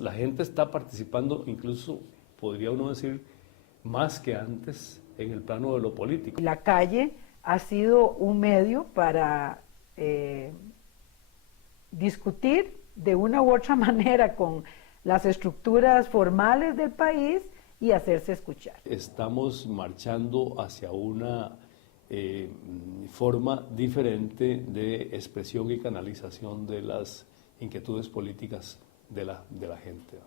La gente está participando, incluso podría uno decir, más que antes en el plano de lo político. La calle ha sido un medio para discutir de una u otra manera con las estructuras formales del país y hacerse escuchar. Estamos marchando hacia una forma diferente de expresión y canalización de las inquietudes políticas de la gente.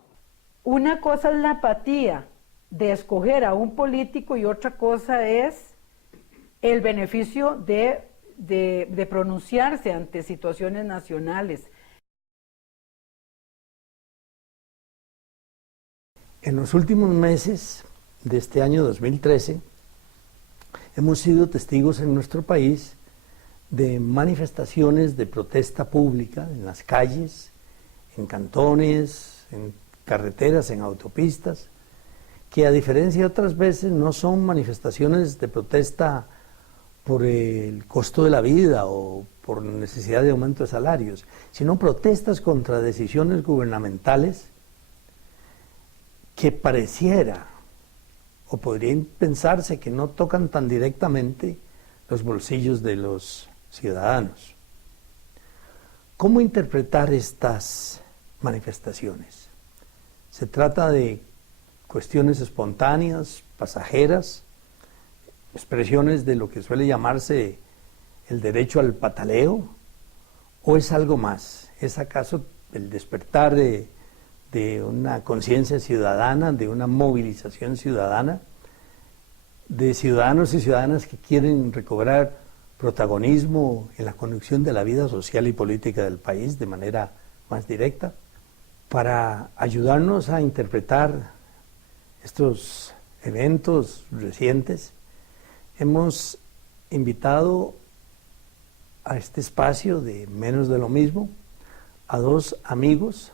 Una cosa es la apatía de escoger a un político y otra cosa es el beneficio de pronunciarse ante situaciones nacionales. En los últimos meses de este año 2013, hemos sido testigos en nuestro país de manifestaciones de protesta pública en las calles, en cantones, en carreteras, en autopistas, que a diferencia de otras veces no son manifestaciones de protesta por el costo de la vida o por necesidad de aumento de salarios, sino protestas contra decisiones gubernamentales que pareciera o podría pensarse que no tocan tan directamente los bolsillos de los ciudadanos. ¿Cómo interpretar estas manifestaciones? Se trata de cuestiones espontáneas, pasajeras, expresiones de lo que suele llamarse el derecho al pataleo, o es algo más. ¿Es acaso el despertar de una conciencia ciudadana, de una movilización ciudadana, de ciudadanos y ciudadanas que quieren recobrar protagonismo en la conducción de la vida social y política del país de manera más directa? Para ayudarnos a interpretar estos eventos recientes, hemos invitado a este espacio de Menos de lo Mismo a dos amigos,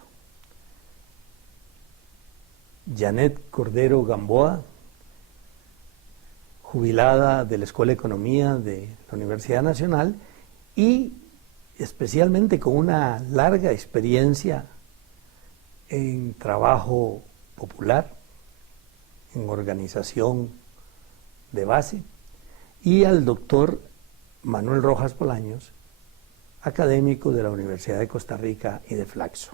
Janet Cordero Gamboa, jubilada de la Escuela de Economía de la Universidad Nacional y especialmente con una larga experiencia en trabajo popular, en organización de base, y al doctor Manuel Rojas Bolaños, académico de la Universidad de Costa Rica y de Flaxo.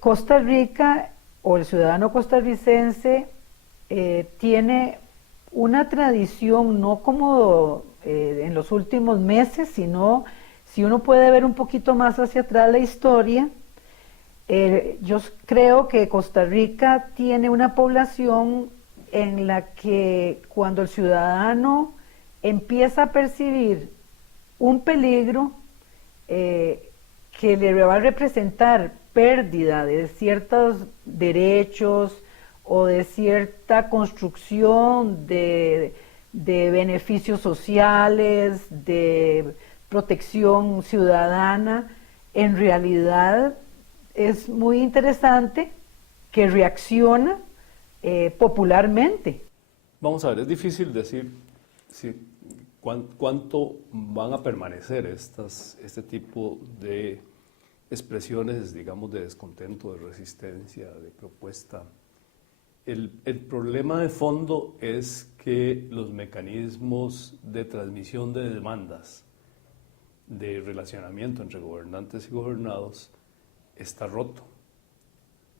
Costa Rica o el ciudadano costarricense tiene una tradición, no como en los últimos meses, sino si uno puede ver un poquito más hacia atrás la historia, yo creo que Costa Rica tiene una población en la que cuando el ciudadano empieza a percibir un peligro que le va a representar pérdida de ciertos derechos o de cierta construcción de beneficios sociales, de protección ciudadana, en realidad es muy interesante que reacciona popularmente. Vamos a ver, es difícil decir cuánto van a permanecer este tipo de expresiones, digamos, de descontento, de resistencia, de propuesta. El problema de fondo es que los mecanismos de transmisión de demandas, de relacionamiento entre gobernantes y gobernados, está roto.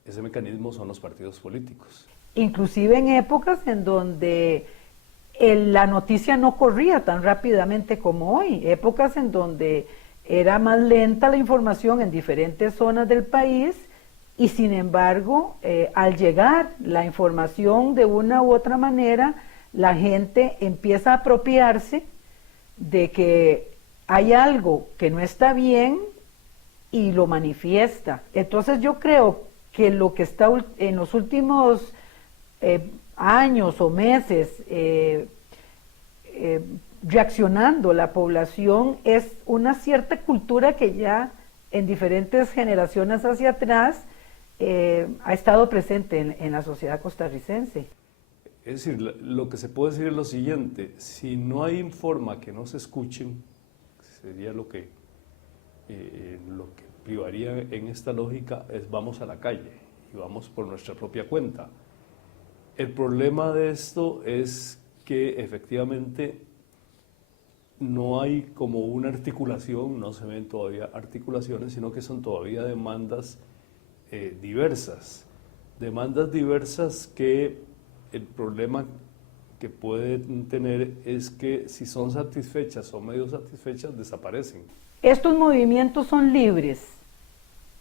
Ese mecanismo son los partidos políticos. Inclusive en épocas en donde la noticia no corría tan rápidamente como hoy, épocas en donde era más lenta la información en diferentes zonas del país y sin embargo, al llegar la información de una u otra manera, la gente empieza a apropiarse de que hay algo que no está bien y lo manifiesta. Entonces yo creo que lo que está en los últimos años o meses reaccionando la población es una cierta cultura que ya en diferentes generaciones hacia atrás ha estado presente en la sociedad costarricense. Es decir, lo que se puede decir es lo siguiente: si no hay forma que no se escuchen, sería lo que privaría en esta lógica, es vamos a la calle. y vamos por nuestra propia cuenta. El problema de esto es que efectivamente no hay como una articulación, no se ven todavía articulaciones, sino que son todavía demandas diversas. Demandas diversas que el problema que pueden tener es que si son satisfechas o medio satisfechas, desaparecen. Estos movimientos son libres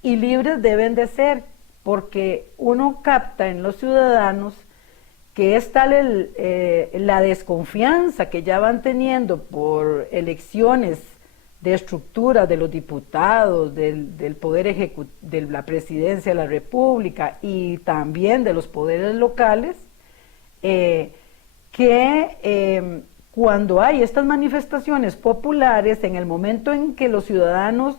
y libres deben de ser, porque uno capta en los ciudadanos que es tal la desconfianza que ya van teniendo por elecciones de estructura de los diputados, del poder ejecutivo, de la presidencia de la República y también de los poderes locales, cuando hay estas manifestaciones populares, en el momento en que los ciudadanos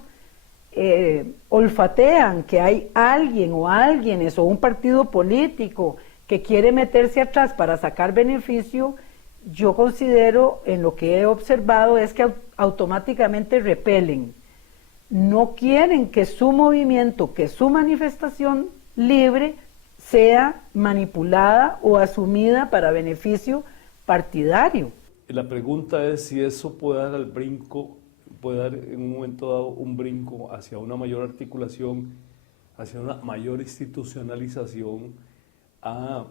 olfatean que hay alguien o alguienes o un partido político que quiere meterse atrás para sacar beneficio, yo considero, en lo que he observado, es que automáticamente repelen. No quieren que su movimiento, que su manifestación libre sea manipulada o asumida para beneficio partidario. La pregunta es si eso puede dar puede dar en un momento dado un brinco hacia una mayor articulación, hacia una mayor institucionalización, a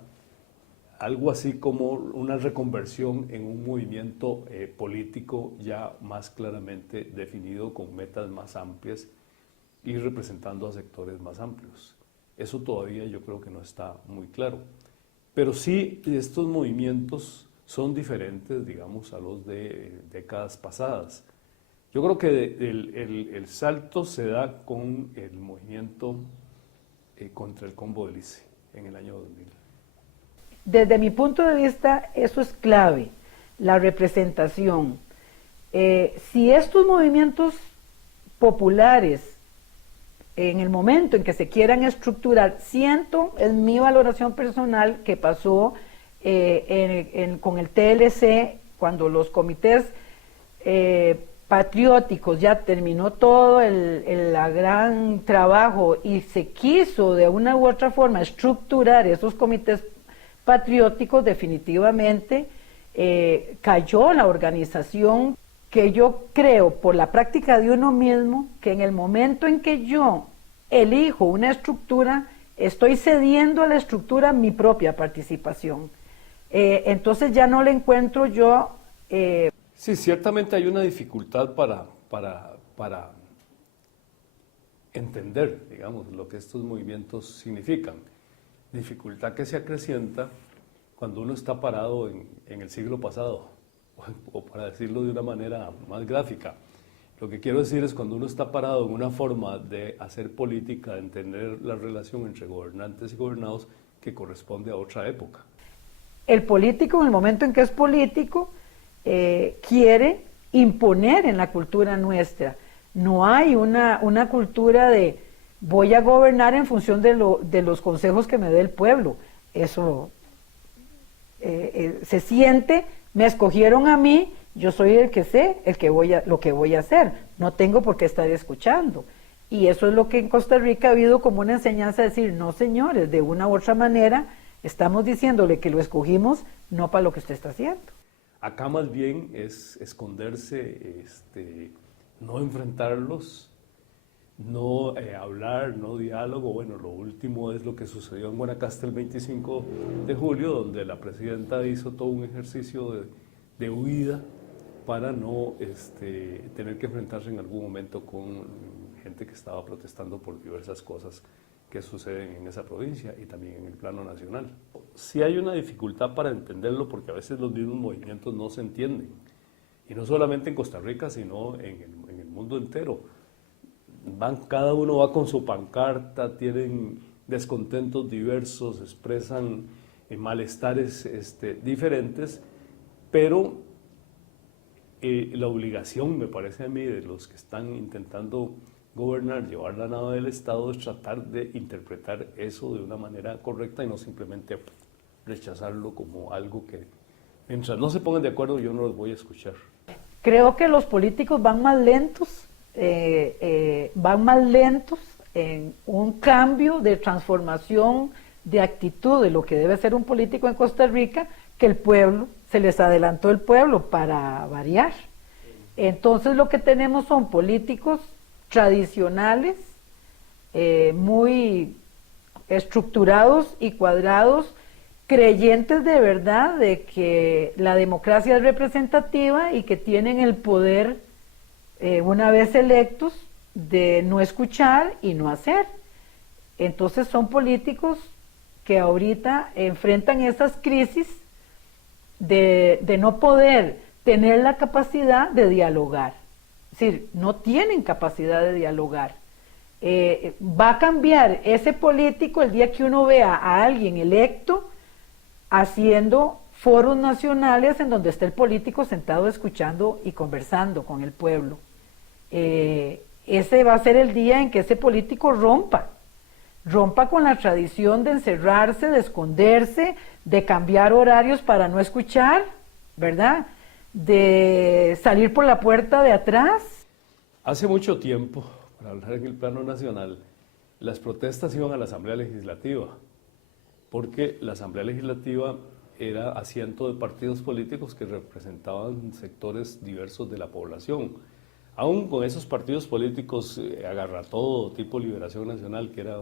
algo así como una reconversión en un movimiento político ya más claramente definido, con metas más amplias y representando a sectores más amplios. Eso todavía yo creo que no está muy claro. Pero sí, estos movimientos son diferentes, digamos, a los de décadas pasadas. Yo creo que el salto se da con el movimiento contra el combo del ICE en el año 2000. Desde mi punto de vista, eso es clave, la representación. Si estos movimientos populares, en el momento en que se quieran estructurar, siento, es mi valoración personal, que pasó con el TLC, cuando los comités patrióticos ya terminó todo el gran trabajo y se quiso de una u otra forma estructurar esos comités patrióticos, definitivamente cayó la organización, que yo creo, por la práctica de uno mismo, que en el momento en que yo elijo una estructura, estoy cediendo a la estructura mi propia participación. Entonces ya no le encuentro yo... Sí, ciertamente hay una dificultad para entender, digamos, lo que estos movimientos significan. Dificultad que se acrecienta cuando uno está parado en el siglo pasado, o para decirlo de una manera más gráfica. Lo que quiero decir es cuando uno está parado en una forma de hacer política, de entender la relación entre gobernantes y gobernados que corresponde a otra época. El político, en el momento en que es político, quiere imponer en la cultura nuestra. No hay una cultura de voy a gobernar en función de los consejos que me dé el pueblo. Eso se siente, me escogieron a mí, yo soy el que sé, lo que voy a hacer, no tengo por qué estar escuchando. Y eso es lo que en Costa Rica ha habido como una enseñanza de decir, no señores, de una u otra manera estamos diciéndole que lo escogimos no para lo que usted está haciendo. Acá más bien es esconderse, no enfrentarlos, no hablar, no diálogo. Bueno, lo último es lo que sucedió en Guanacaste el 25 de julio, donde la presidenta hizo todo un ejercicio de huida para no tener que enfrentarse en algún momento con gente que estaba protestando por diversas cosas que suceden en esa provincia y también en el plano nacional. Sí hay una dificultad para entenderlo porque a veces los mismos movimientos no se entienden. Y no solamente en Costa Rica, sino en el mundo entero. Cada uno va con su pancarta, tienen descontentos diversos, expresan malestares diferentes, pero la obligación, me parece a mí, de los que están intentando gobernar, llevar la nave del Estado, es tratar de interpretar eso de una manera correcta y no simplemente rechazarlo como algo que, mientras no se pongan de acuerdo, yo no los voy a escuchar. Creo que los políticos van más lentos en un cambio de transformación de actitud de lo que debe ser un político en Costa Rica, que el pueblo, se les adelantó el pueblo para variar. Entonces lo que tenemos son políticos tradicionales, muy estructurados y cuadrados, creyentes de verdad de que la democracia es representativa y que tienen el poder, una vez electos, de no escuchar y no hacer. Entonces son políticos que ahorita enfrentan esas crisis de no poder tener la capacidad de dialogar. Es decir, no tienen capacidad de dialogar. Va a cambiar ese político el día que uno vea a alguien electo haciendo foros nacionales en donde esté el político sentado escuchando y conversando con el pueblo. Ese va a ser el día en que ese político rompa con la tradición de encerrarse, de esconderse, de cambiar horarios para no escuchar, ¿verdad? De salir por la puerta de atrás. Hace mucho tiempo, para hablar en el plano nacional, las protestas iban a la Asamblea Legislativa, porque la Asamblea Legislativa era asiento de partidos políticos que representaban sectores diversos de la población. Aún con esos partidos políticos agarra todo tipo Liberación Nacional, que era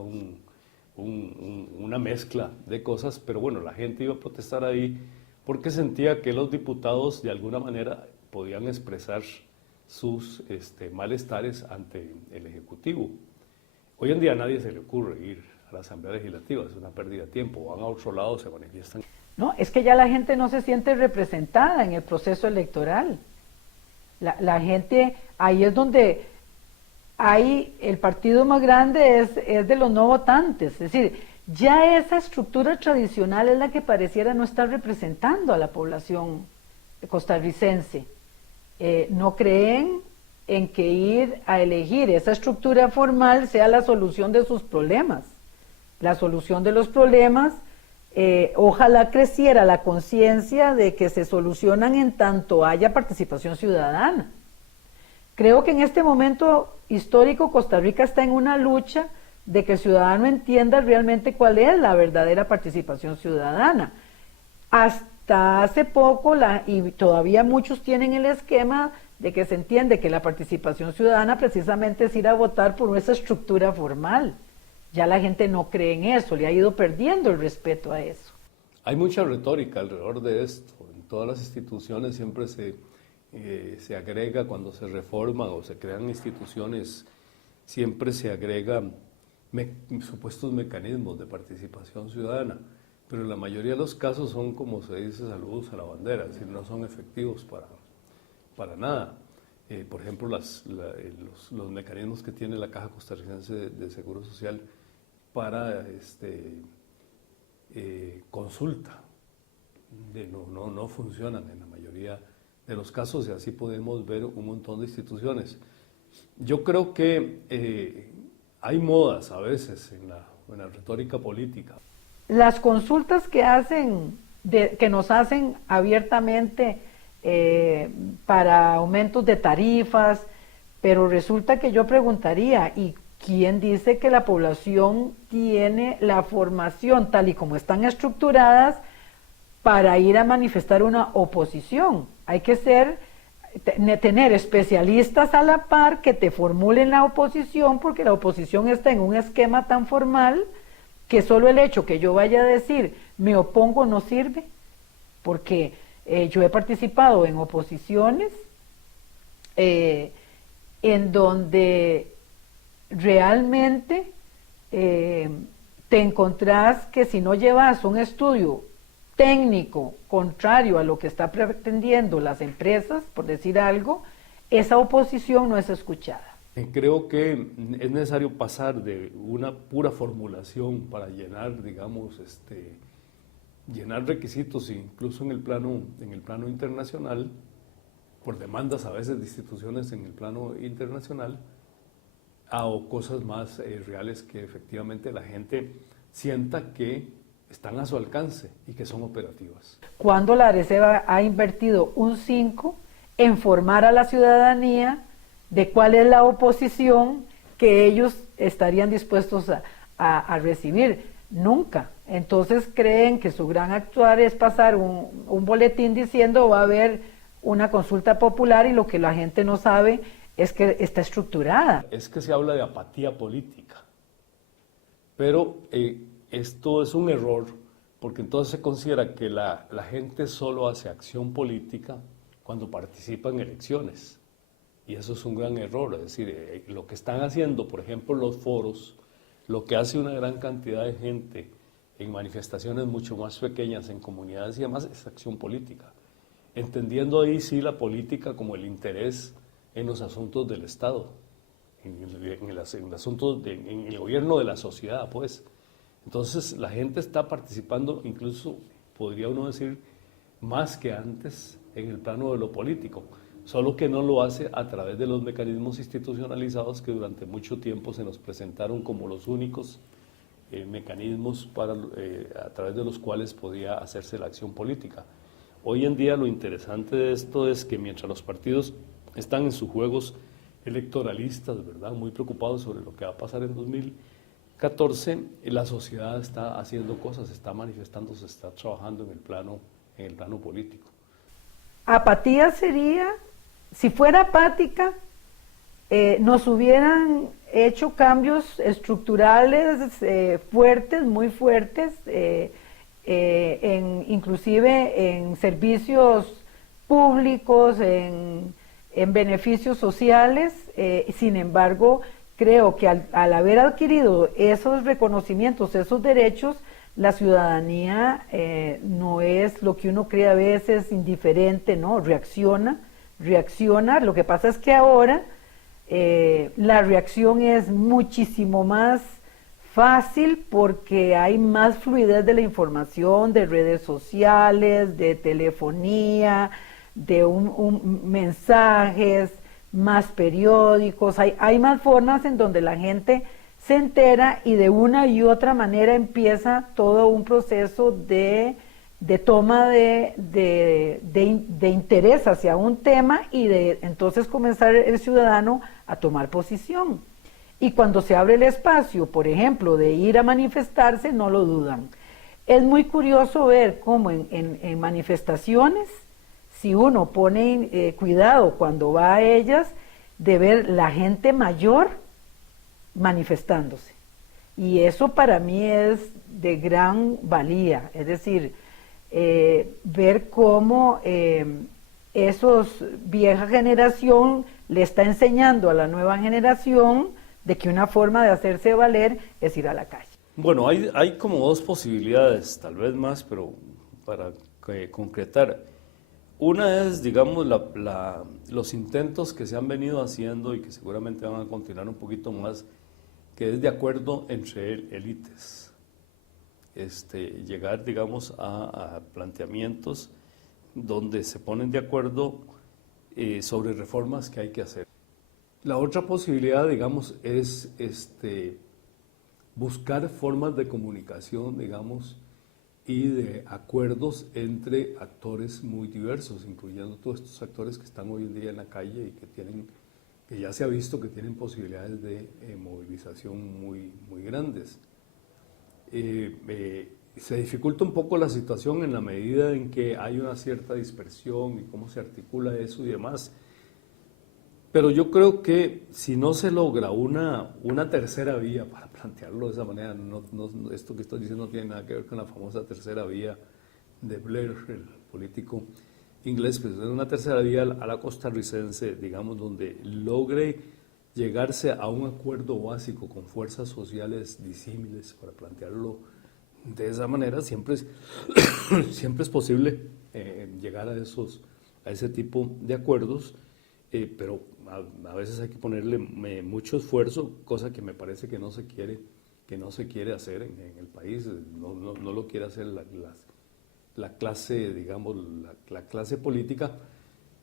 una mezcla de cosas, pero bueno, la gente iba a protestar ahí porque sentía que los diputados de alguna manera podían expresar sus malestares ante el Ejecutivo. Hoy en día a nadie se le ocurre ir a la Asamblea Legislativa, es una pérdida de tiempo, van a otro lado, se manifiestan. No, es que ya la gente no se siente representada en el proceso electoral. La gente, ahí es donde hay el partido más grande es de los no votantes, es decir, ya esa estructura tradicional es la que pareciera no estar representando a la población costarricense. No creen en que ir a elegir esa estructura formal sea la solución de sus problemas. La solución de los problemas, ojalá creciera la conciencia de que se solucionan en tanto haya participación ciudadana. Creo que en este momento histórico Costa Rica está en una lucha de que el ciudadano entienda realmente cuál es la verdadera participación ciudadana. Hasta hace poco, y todavía muchos tienen el esquema de que se entiende que la participación ciudadana precisamente es ir a votar por esa estructura formal. Ya la gente no cree en eso, le ha ido perdiendo el respeto a eso. Hay mucha retórica alrededor de esto. En todas las instituciones siempre se agrega, cuando se reforman o se crean instituciones, siempre se agregan supuestos mecanismos de participación ciudadana, pero en la mayoría de los casos son, como se dice, saludos a la bandera, es decir, no son efectivos para nada. Por ejemplo, los mecanismos que tiene la Caja Costarricense de Seguro Social para consulta, no funcionan en la mayoría de los casos, y así podemos ver un montón de instituciones. Yo creo que hay modas a veces en la retórica política. Las consultas que nos hacen abiertamente para aumentos de tarifas, pero resulta que yo preguntaría, ¿y quién dice que la población tiene la formación tal y como están estructuradas para ir a manifestar una oposición? Hay que tener especialistas a la par que te formulen la oposición, porque la oposición está en un esquema tan formal que solo el hecho que yo vaya a decir me opongo no sirve, porque yo he participado en oposiciones en donde realmente te encontrás que si no llevas un estudio técnico contrario a lo que está pretendiendo las empresas, por decir algo, esa oposición no es escuchada. Creo que es necesario pasar de una pura formulación para llenar, digamos, llenar requisitos, incluso en el plano internacional, por demandas a veces de instituciones en el plano internacional, a cosas más reales que efectivamente la gente sienta que están a su alcance y que son operativas. Cuando la Areceba ha invertido un 5 en formar a la ciudadanía de cuál es la oposición que ellos estarían dispuestos a recibir. Nunca. Entonces creen que su gran actuar es pasar un boletín diciendo va a haber una consulta popular, y lo que la gente no sabe es que está estructurada. Es que se habla de apatía política, pero esto es un error, porque entonces se considera que la gente solo hace acción política cuando participa en elecciones, y eso es un gran error. Es decir, lo que están haciendo, por ejemplo, los foros, lo que hace una gran cantidad de gente en manifestaciones mucho más pequeñas, en comunidades y demás, es acción política, entendiendo ahí sí la política como el interés en los asuntos del Estado, en el gobierno de la sociedad, pues. Entonces la gente está participando, incluso podría uno decir, más que antes en el plano de lo político, solo que no lo hace a través de los mecanismos institucionalizados que durante mucho tiempo se nos presentaron como los únicos mecanismos a través de los cuales podía hacerse la acción política. Hoy en día lo interesante de esto es que mientras los partidos están en sus juegos electoralistas, ¿verdad?, muy preocupados sobre lo que va a pasar en 2014, la sociedad está haciendo cosas, está manifestando, se está trabajando en el plano político. Apatía sería, si fuera apática, nos hubieran hecho cambios estructurales fuertes, muy fuertes, inclusive en servicios públicos, en beneficios sociales. Sin embargo, creo que al haber adquirido esos reconocimientos, esos derechos, la ciudadanía no es lo que uno cree a veces indiferente, ¿no? Reacciona. Lo que pasa es que ahora la reacción es muchísimo más fácil porque hay más fluidez de la información, de redes sociales, de telefonía, de mensajes, más periódicos. Hay más formas en donde la gente se entera, y de una y otra manera empieza todo un proceso de toma de interés hacia un tema, y de entonces comenzar el ciudadano a tomar posición. Y cuando se abre el espacio, por ejemplo, de ir a manifestarse, no lo dudan. Es muy curioso ver cómo en manifestaciones, si uno pone cuidado cuando va a ellas, de ver la gente mayor manifestándose. Y eso para mí es de gran valía, es decir, ver cómo esos vieja generación le está enseñando a la nueva generación de que una forma de hacerse valer es ir a la calle. Bueno, hay como dos posibilidades, tal vez más, pero para concretar. Una es, digamos, los intentos que se han venido haciendo y que seguramente van a continuar un poquito más, que es de acuerdo entre élites. Llegar, digamos, a planteamientos donde se ponen de acuerdo sobre reformas que hay que hacer. La otra posibilidad, digamos, es buscar formas de comunicación, digamos, y de acuerdos entre actores muy diversos, incluyendo todos estos actores que están hoy en día en la calle y que ya se ha visto que tienen posibilidades de movilización muy, muy grandes. Se dificulta un poco la situación en la medida en que hay una cierta dispersión y cómo se articula eso y demás. Pero yo creo que si no se logra una tercera vía, para plantearlo de esa manera, esto que estoy diciendo no tiene nada que ver con la famosa tercera vía de Blair, el político inglés, pues es una tercera vía a la costarricense, digamos, donde logre llegarse a un acuerdo básico con fuerzas sociales disímiles, para plantearlo de esa manera. Siempre es posible llegar a ese tipo de acuerdos, pero a veces hay que ponerle mucho esfuerzo, cosa que me parece que no se quiere hacer en el país. No lo quiere hacer la clase, digamos, la clase política,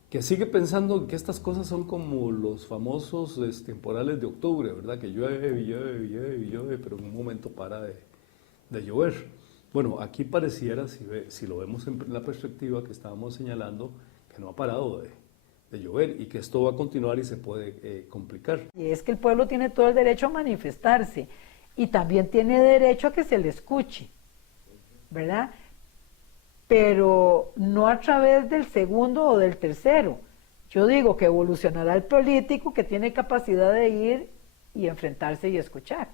que sigue pensando que estas cosas son como los famosos temporales de octubre, ¿verdad? Que llueve, pero en un momento para de llover. Bueno, aquí pareciera, si lo vemos en la perspectiva que estábamos señalando, que no ha parado de llover y que esto va a continuar y se puede complicar. Y es que el pueblo tiene todo el derecho a manifestarse y también tiene derecho a que se le escuche, ¿verdad? Pero no a través del segundo o del tercero. Yo digo que evolucionará el político que tiene capacidad de ir y enfrentarse y escuchar.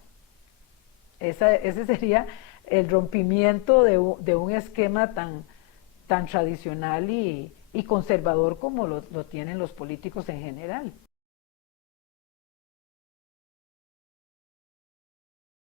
Ese sería el rompimiento de un esquema tan tradicional y conservador como lo tienen los políticos en general.